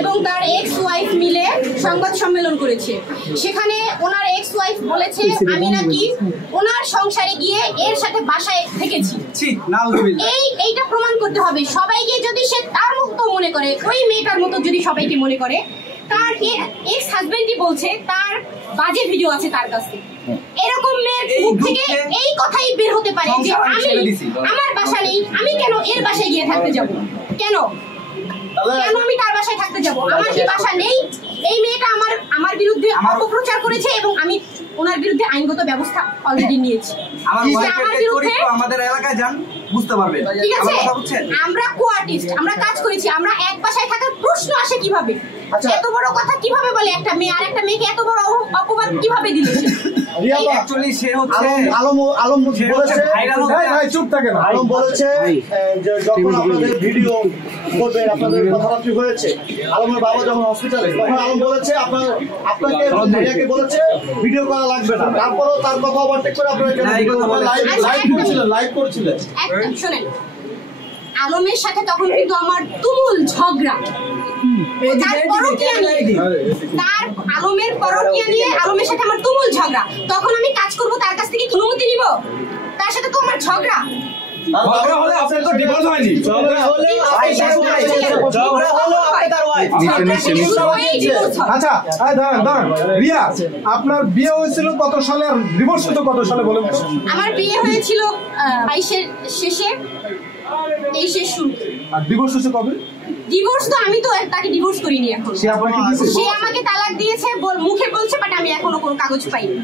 এবং তার ex wife মিলে সংবাদ সম্মেলন করেছে। সেখানে ওনার এক্স ওয়াইফ বলেছে আমি নাকি ওনার সংসারে গিয়ে এর সাথে বাসায় থেকেছি। এইটা প্রমাণ করতে হবে সবাইকে। যদি সে তার মতো মনে করে, ওই মেয়েটার মতো যদি সবাইকে মনে করে, তার এক্স হাজবেন্ডই বলছে তার বাজে ভিডিও আছে তার কাছে। এরকম মেয়ের মুখ থেকে এই কথাই বের হতে পারে যে আমি আমার বাসা নেই, আমি কেন এর বাসায় গিয়ে থাকতে যাব? কেন আমি তার বাসায় থাকতে যাব? আমার কি বাসা নেই? এই মেয়েটা আমার বিরুদ্ধে অপপ্রচার করেছে এবং আমি ওনার বিরুদ্ধে আইনগত ব্যবস্থা অলরেডি নিয়েছি। আমার বিরুদ্ধে আমাদের এলাকায় যান, বুঝতে পারবেন। ঠিক আছে, আমরা কো-আর্টিস্ট, আমরা কাজ করেছি। আমরা এক বাসায় থাকার প্রশ্ন আসে কিভাবে? এত বড় কথা কিভাবে বলে একটা মেয়ে? আর একটা মেয়েকে এত বড় অপবাদ কিভাবে দিল? অ্যাকচুয়ালি সে হচ্ছে আলম বলেছে, ভাই চুপ থাকেন। আলম বলেছে যে যখন আপনাদের ভিডিও করবে, আপনাদের কথাবার্তা হয়েছে, আলমের বাবা যখন হসপিটালে, তখন আলম বলেছে আপনাকে ভাইয়াকে বলেছে ভিডিও করা লাগবে না। তারপরেও তার কথা ওভারটেক করে আপনারা লাইভ করছিলেন। শুনেন, আলমের সাথে তখন কিন্তু আমার তুমুল ঝগড়া। আলমের পরকীয়া নিয়ে আলমের সাথে আমার তুমুল ঝগড়া। তখন আমি কাজ করব, তার কাছ থেকে অনুমতি নিব? তার সাথে তো আমার ঝগড়া। আচ্ছা রিয়া, আপনার বিয়ে হয়েছিল কত সালে আর ডিভোর্স হতো কত সালে বলেন? আমার বিয়ে হয়েছিল 22-এর শেষে, 23-এর শুরু। আর ডিভোর্স হয়েছে কবে? ডিভোর্স তো আমি তো তাকে ডিভোর্স করিনি এখন। সে আমাকে তালাক দিয়েছে মুখে বলছে, বাট আমি এখনো কোনো কাগজ পাইনি।